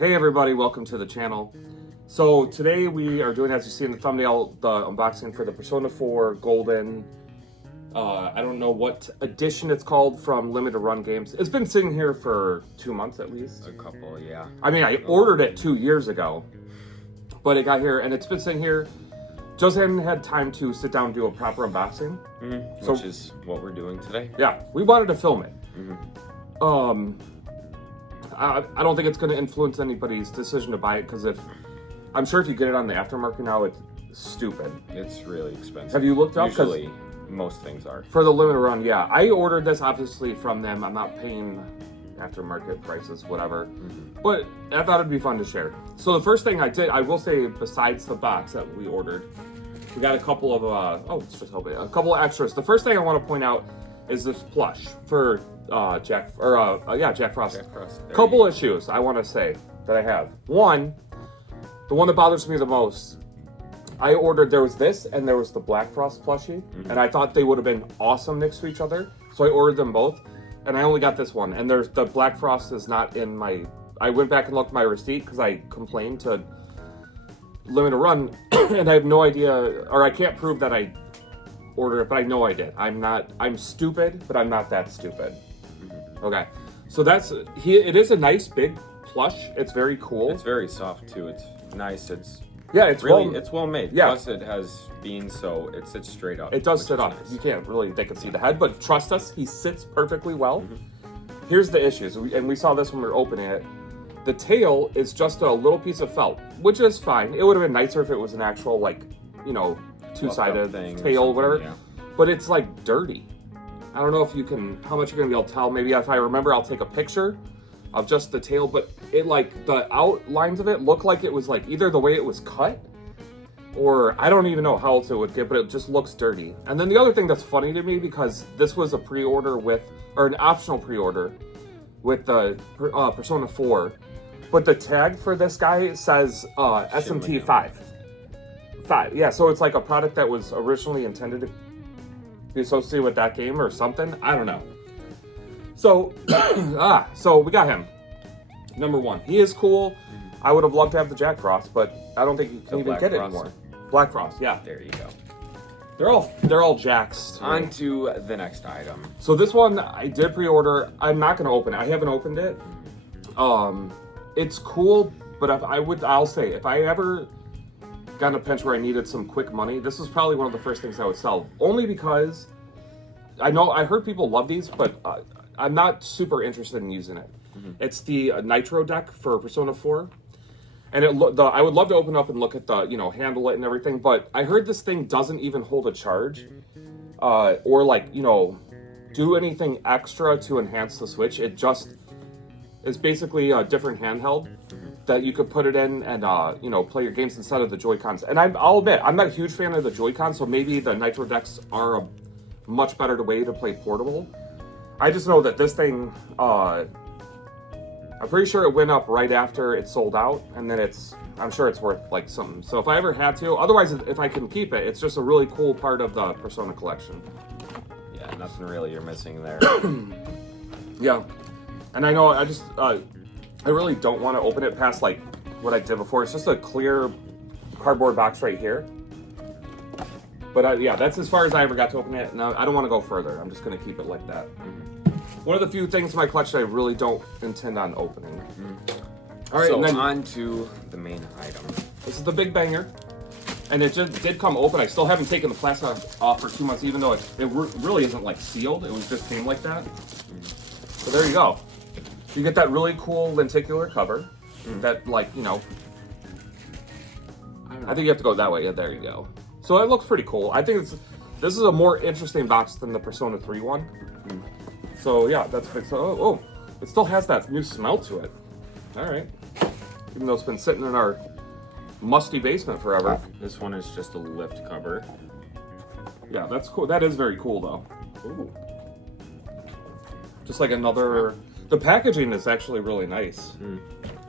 Hey everybody, welcome to the channel. So today we are doing, as you see in the thumbnail, the unboxing for the Persona 4 Golden, I don't know what edition it's called, from Limited Run Games. It's been sitting here for 2 months at least. A couple, yeah. I mean, I ordered it 2 years ago, but it got here and it's been sitting here. Just hadn't had time to sit down and do a proper unboxing. Which is what we're doing today. Yeah, we wanted to film it. I don't think it's going to influence anybody's decision to buy it, because I'm sure if you get it on the aftermarket now, it's stupid. It's really expensive. Have you looked up? Usually, most things are. For the limited run, yeah. I ordered this obviously from them. I'm not paying aftermarket prices, whatever. But I thought it'd be fun to share. So the first thing I did, I will say, besides the box that we ordered, we got a couple of, let's just open it. A couple of extras. The first thing I want to point out is this plush for Jack Frost. Jack Frost. Couple issues I want to say that I have. One, the one that bothers me the most, I ordered, there was this and there was the Black Frost plushie, and I thought they would have been awesome next to each other, so I ordered them both, and I only got this one, and there's the Black Frost is not in my, I went back and looked at my receipt because I complained to Limited Run, and I have no idea, or I can't prove that I ordered it, but I know I did. I'm stupid, but I'm not that stupid. Okay, so it is a nice big plush. It's very cool. It's very soft too. It's nice. It's well made. Yeah. Plus it has beans, so it sits straight up. It does sit up. Nice. You can't really, they can see the head, but trust us, he sits perfectly well. Here's the issues, and we saw this when we were opening it. The tail is just a little piece of felt, which is fine. It would have been nicer if it was an actual, like, you know, two-sided tail, whatever. Yeah. But it's like dirty. I don't know if you can, how much you're gonna be able to tell. Maybe if I remember, I'll take a picture of just the tail, but it, like, the outlines of it look like it was like either the way it was cut, or I don't even know how else it would get, but it just looks dirty. And then the other thing that's funny to me, because this was a pre-order with, or an optional pre-order with the Persona 4, but the tag for this guy says SMT 5. Yeah, so it's like a product that was originally intended to be associated with that game or something. I don't know. So, so we got him. Number one, he is cool. I would have loved to have the Jack Frost, but I don't think you can even get it anymore. Black Frost, yeah. There you go. They're all Jacks. On to the next item. So this one I did pre-order. I'm not gonna open it. I haven't opened it. It's cool, but I'll say, if I ever got in a pinch where I needed some quick money, this is probably one of the first things I would sell. Only because I heard people love these, but I'm not super interested in using it. It's the Nitro Deck for Persona 4. And I would love to open up and look at the, handle it and everything, but I heard this thing doesn't even hold a charge, or like, do anything extra to enhance the Switch. It just is basically a different handheld that you could put it in and, play your games instead of the Joy-Cons. And I'll admit, I'm not a huge fan of the Joy-Cons, so maybe the Nitro Decks are a much better way to play portable. I just know that this thing, I'm pretty sure it went up right after it sold out, and then I'm sure it's worth like something. So if I ever had to, otherwise if I can keep it, it's just a really cool part of the Persona collection. Yeah, nothing really you're missing there. Yeah, and I know I really don't want to open it past like what I did before. It's just a clear cardboard box right here. But yeah, that's as far as I ever got to open it. No, I don't want to go further. I'm just going to keep it like that. One of the few things in my collection I really don't intend on opening. All right, so and then on to the main item. This is the big banger. And it just did come open. I still haven't taken the plastic off for 2 months, even though it really isn't like sealed. It was just came like that. So there you go. You get that really cool lenticular cover that, like, I think you have to go that way. Yeah, there you go. So it looks pretty cool. I think this is a more interesting box than the Persona 3 one. So yeah, that's big. So it still has that new smell to it. All right, even though it's been sitting in our musty basement forever. This one is just a lift cover. Yeah, that's cool. That is very cool though. Ooh. Just like another. The packaging is actually really nice.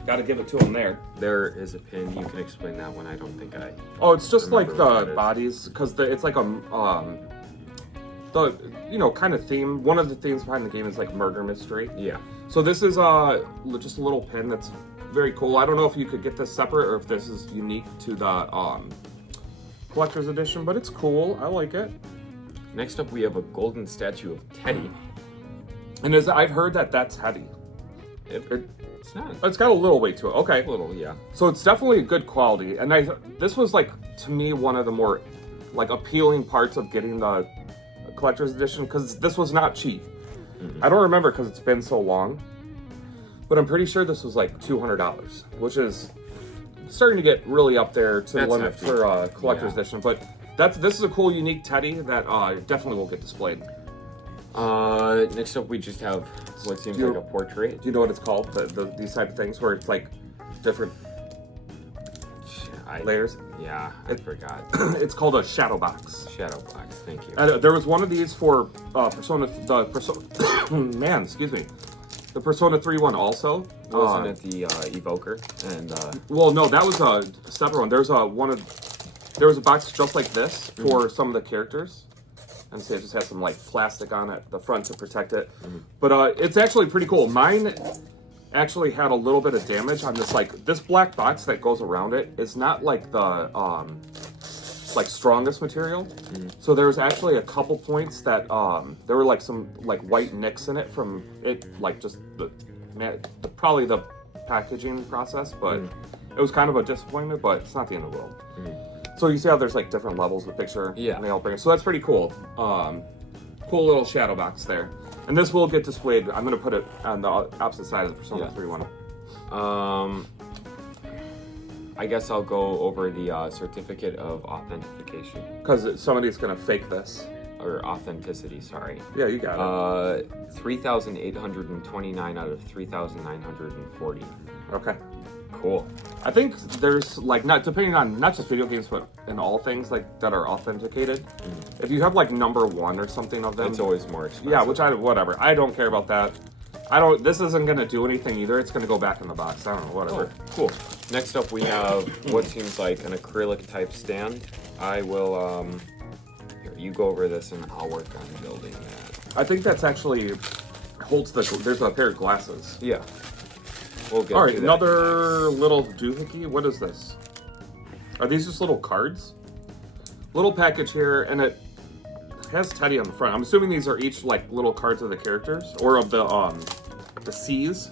Got to give it to them there. There is a pin. You can explain that one. I don't think I. Oh, it's just like the bodies, because it's like the kind of theme. One of the themes behind the game is like murder mystery. Yeah. So this is just a little pin that's very cool. I don't know if you could get this separate or if this is unique to the collector's edition, but it's cool. I like it. Next up, we have a golden statue of Teddy. And I've heard that that's heavy. It's not. It's got a little weight to it. Okay. A little, yeah. So it's definitely good quality. And this was like, to me, one of the more like appealing parts of getting the collector's edition, because this was not cheap. I don't remember because it's been so long, but I'm pretty sure this was like $200, which is starting to get really up there to the limit for collector's edition. But this is a cool, unique Teddy that definitely will get displayed. Next up, we just have what seems like a portrait. Do you know what it's called? These type of things where it's like different layers. Yeah, I forgot. It's called a shadow box. Shadow box. Thank you. There was one of these for Persona. Man, excuse me. The Persona 3 one also. Wasn't it the Evoker? And well, no, that was a separate one. There was a box just like this for some of the characters. And so it just has some like plastic on it, the front to protect it. But it's actually pretty cool. Mine actually had a little bit of damage on this black box that goes around it is not like the like strongest material. So there was actually a couple points that there were like some like white nicks in it from it, like just probably the packaging process, but it was kind of a disappointment, but it's not the end of the world. So you see how there's like different levels of the picture. Yeah. And they all bring it. So that's pretty cool. Cool little shadow box there. And this will get displayed. I'm going to put it on the opposite side of the Persona 3 one. I guess I'll go over the certificate of authentication. Because somebody's going to fake this. Or authenticity, sorry. Yeah, you got it. 3,829 out of 3,940. Okay. Cool. I think there's like, not depending on not just video games, but in all things like that are authenticated. If you have like number 1 or something of them, it's always more expensive. Yeah, whatever. I don't care about that. This isn't gonna do anything either. It's gonna go back in the box. I don't know, whatever. Oh, cool. Next up, we have what seems like an acrylic type stand. I will here, you go over this and I'll work on building that. I think that's actually holds there's a pair of glasses. Yeah. We'll get all right, to that another little doohickey. What is this? Are these just little cards? Little package here, and it has Teddy on the front. I'm assuming these are each like little cards of the characters or of the C's.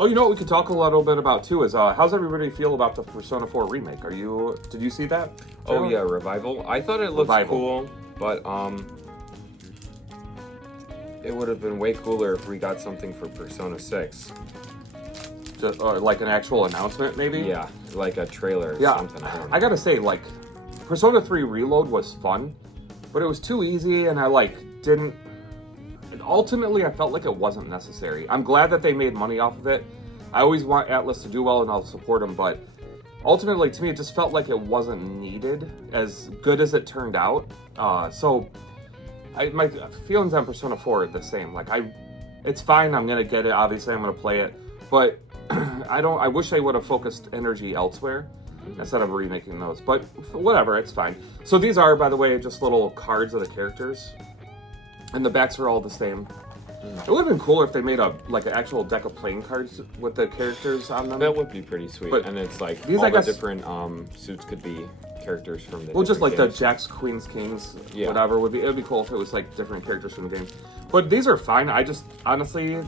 Oh, you know what we could talk a little bit about too is how's everybody feel about the Persona 4 remake? Did you see that? Oh yeah, Revival. I thought it looked cool, but it would have been way cooler if we got something for Persona 6. Just, like an actual announcement, maybe? Yeah, like a trailer or something. I don't know. I gotta say, like, Persona 3 Reload was fun, but it was too easy, and I didn't... Ultimately, I felt like it wasn't necessary. I'm glad that they made money off of it. I always want Atlas to do well, and I'll support them, but ultimately, to me, it just felt like it wasn't needed, as good as it turned out. My feelings on Persona 4 are the same. It's fine. I'm gonna get it. Obviously, I'm gonna play it, but I wish they would have focused energy elsewhere instead of remaking those. But whatever, it's fine. So these are, by the way, just little cards of the characters, and the backs are all the same. It would have been cool if they made an actual deck of playing cards with the characters on them. That would be pretty sweet. But, and it's like these, all the different suits could be characters from the just like games. The Jacks, Queens, Kings, whatever. It would be cool if it was like different characters from the game. But these are fine. I just honestly,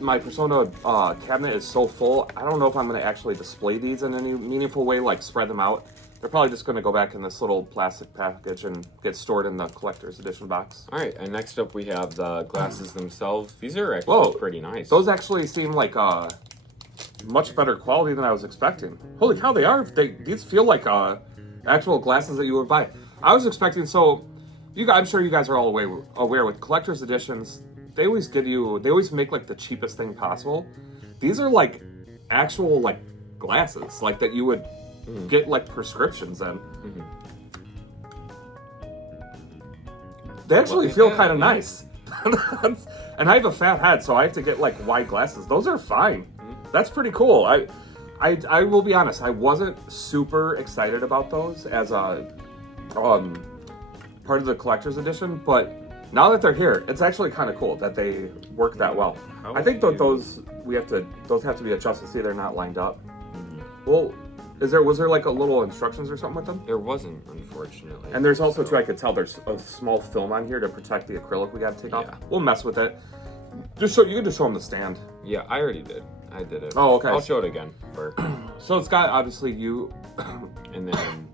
my Persona cabinet is so full. I don't know if I'm going to actually display these in any meaningful way, like spread them out. They're probably just going to go back in this little plastic package and get stored in the collector's edition box. All right, and next up we have the glasses themselves. These are actually pretty nice. Those actually seem like much better quality than I was expecting. Holy cow, they are. These feel like actual glasses that you would buy. I was expecting, I'm sure you guys are all aware with collector's editions, they always make like the cheapest thing possible. These are like actual like glasses, like that you would get like prescriptions in. They actually feel kind of nice. And I have a fat head, so I have to get like wide glasses. Those are fine. That's pretty cool. I will be honest, I wasn't super excited about those as a part of the collector's edition, but Now that they're here, it's actually kind of cool that they work that well. I think that those have to be adjusted. See, they're not lined up. Well, was there like a little instructions or something with them? There wasn't, unfortunately. And there's also too, I could tell there's a small film on here to protect the acrylic we got to take off. We'll mess with it. You can just show them the stand. Yeah, I already did. I did it. Oh, okay. I'll show it again. So it's got obviously you, and then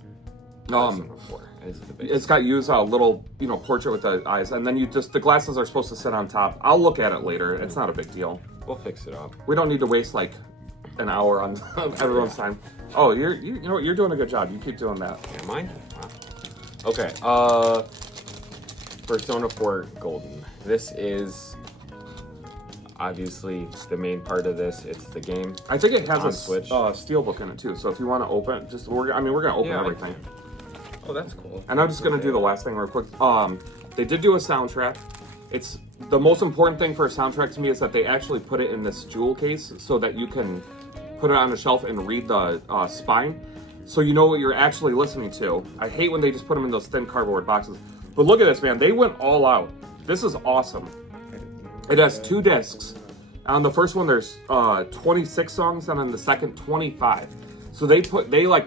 it's got Yu's little portrait with the eyes, and then the glasses are supposed to sit on top. I'll look at it later. It's not a big deal. We'll fix it up. We don't need to waste like an hour on everyone's time. Oh, you're doing a good job. You keep doing that. Am I? Wow. Okay. Persona 4 Golden. This is obviously the main part of this. It's the game. I think it has a Switch. steelbook in it too. So if you want to open, we're gonna open everything. Oh, that's cool. And I'm just gonna do the last thing real quick. They did do a soundtrack. It's the most important thing for a soundtrack to me is that they actually put it in this jewel case so that you can put it on the shelf and read the spine, so you know what you're actually listening to. I hate when they just put them in those thin cardboard boxes. But look at this, man. They went all out. This is awesome. It has 2 discs. On the first one, there's 26 songs, and on the second, 25. So they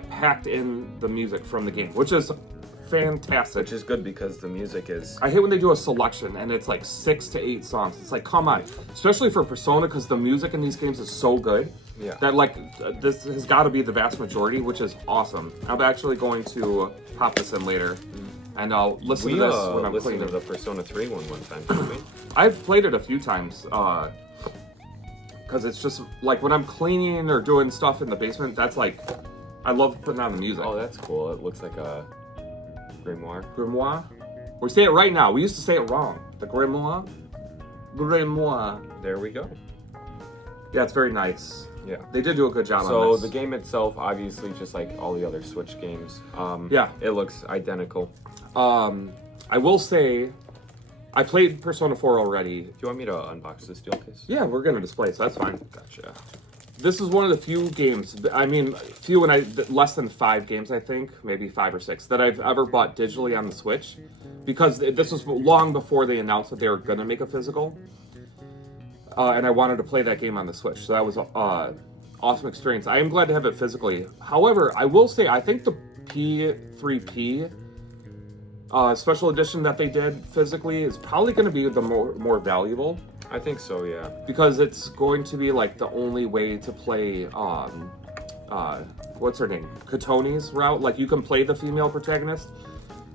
packed in the music from the game, which is fantastic. Which is good because the music is... I hate when they do a selection and it's like 6 to 8 songs. It's like, come on. Especially for Persona, because the music in these games is so good. Yeah. That this has got to be the vast majority, which is awesome. I'm actually going to pop this in later, and I'll listen to this when I'm cleaning. To the Persona 3 one time, didn't we? I've played it a few times, because it's just like when I'm cleaning or doing stuff in the basement. That's like, I love putting on the music. Oh, that's cool. It looks like a grimoire. Grimoire. We say it right now. We used to say it wrong. The grimoire. Grimoire. There we go. Yeah, it's very nice. Yeah. They did do a good job on this. So this. the game itself, obviously, just like all the other Switch games, yeah, it looks identical. I will say, I played Persona 4 already. Do you want me to unbox this steel case? Yeah, we're going to display it, so that's fine. Gotcha. This is one of the few games, less than 5 games, I think, maybe 5 or 6, that I've ever bought digitally on the Switch. Because this was long before they announced that they were going to make a physical. And I wanted to play that game on the Switch, so that was an awesome experience. I am glad to have it physically. However, I will say, I think the P3P special edition that they did physically is probably going to be the more valuable. I think so, yeah. Because it's going to be like the only way to play, what's her name? Katone's route. Like you can play the female protagonist.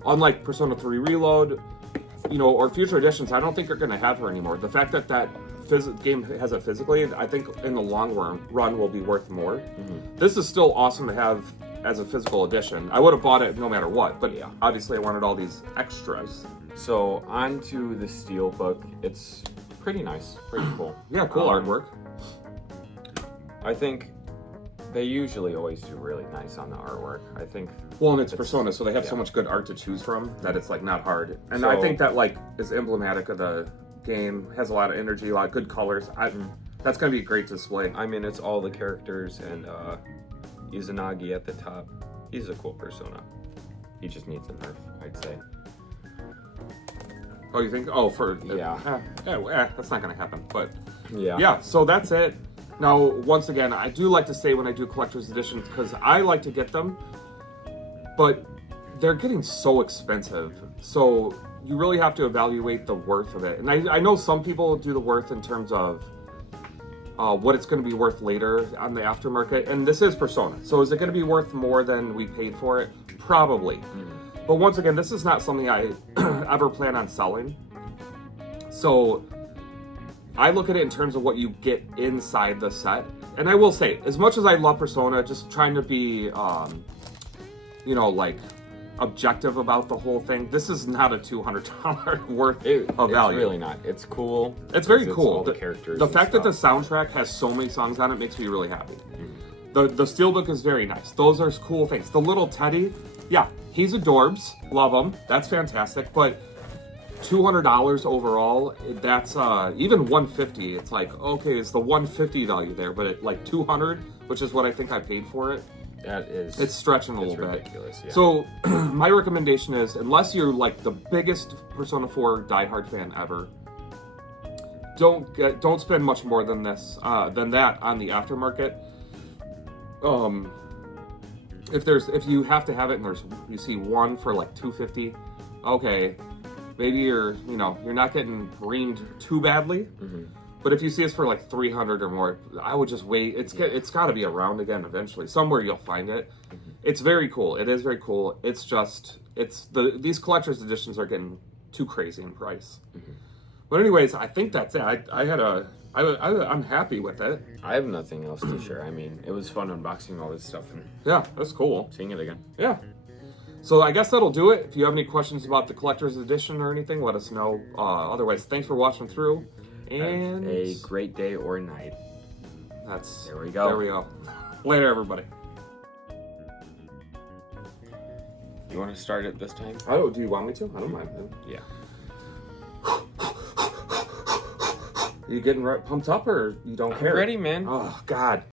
Unlike Persona 3 Reload, or future editions, I don't think you're going to have her anymore. The fact that game has it physically, I think in the long run will be worth more. Mm-hmm. This is still awesome to have as a physical edition. I would have bought it no matter what, but yeah, obviously I wanted all these extras. So on to the steelbook. It's pretty nice, pretty cool. Yeah, cool artwork. I think they usually always do really nice on the artwork. I think. Well, and it's Persona, so they have so much good art to choose from that it's like not hard. And I think that like is emblematic of the game. Has a lot of energy, a lot of good colors. That's gonna be a great display. I mean, it's all the characters and Izanagi at the top. He's a cool Persona. He just needs a nerf, I'd say. Oh, you think? Oh, that's not gonna happen. But yeah. So that's it. Now, once again, I do like to say when I do collector's editions because I like to get them, but they're getting so expensive. So you really have to evaluate the worth of it. And I know some people do the worth in terms of what it's going to be worth later on the aftermarket. And this is Persona. So is it going to be worth more than we paid for it? Probably. Mm-hmm. But once again, this is not something I ever plan on selling. So I look at it in terms of what you get inside the set. And I will say, as much as I love Persona, just trying to be, objective about the whole thing, this is not a $200 worth of value. It's really not. It's cool. It's very cool. All the characters. The fact that the soundtrack has so many songs on it makes me really happy. Mm-hmm. The steelbook is very nice. Those are cool things. The little Teddy, yeah, he's adorbs. Love him. That's fantastic. But $200 overall, that's even $150. It's like, okay, it's the $150 value there, but at like $200, which is what I think I paid for it. That is. It's stretching a it's little ridiculous, bit. yeah. So my recommendation is, unless you're like the biggest Persona 4 diehard fan ever, don't spend much more than that on the aftermarket. If you have to have it and you see one for like $250, okay, maybe you're not getting reamed too badly. Mm-hmm. But if you see us for like $300 or more, I would just wait. It's got to be around again eventually. Somewhere you'll find it. Mm-hmm. It's very cool. It is very cool. It's just these collector's editions are getting too crazy in price. Mm-hmm. But anyways, I think that's it. I'm happy with it. I have nothing else to share. I mean, it was fun unboxing all this stuff and Yeah, that's cool. seeing it again. Yeah. So I guess that'll do it. If you have any questions about the collector's edition or anything, let us know. Otherwise, thanks for watching through. And Have a great day or night. There we go. There we go. Later, everybody. You want to start it this time? Oh, do you want me to? I don't mind. Yeah. Are you getting pumped up or you don't care? I'm ready, man. Oh, God.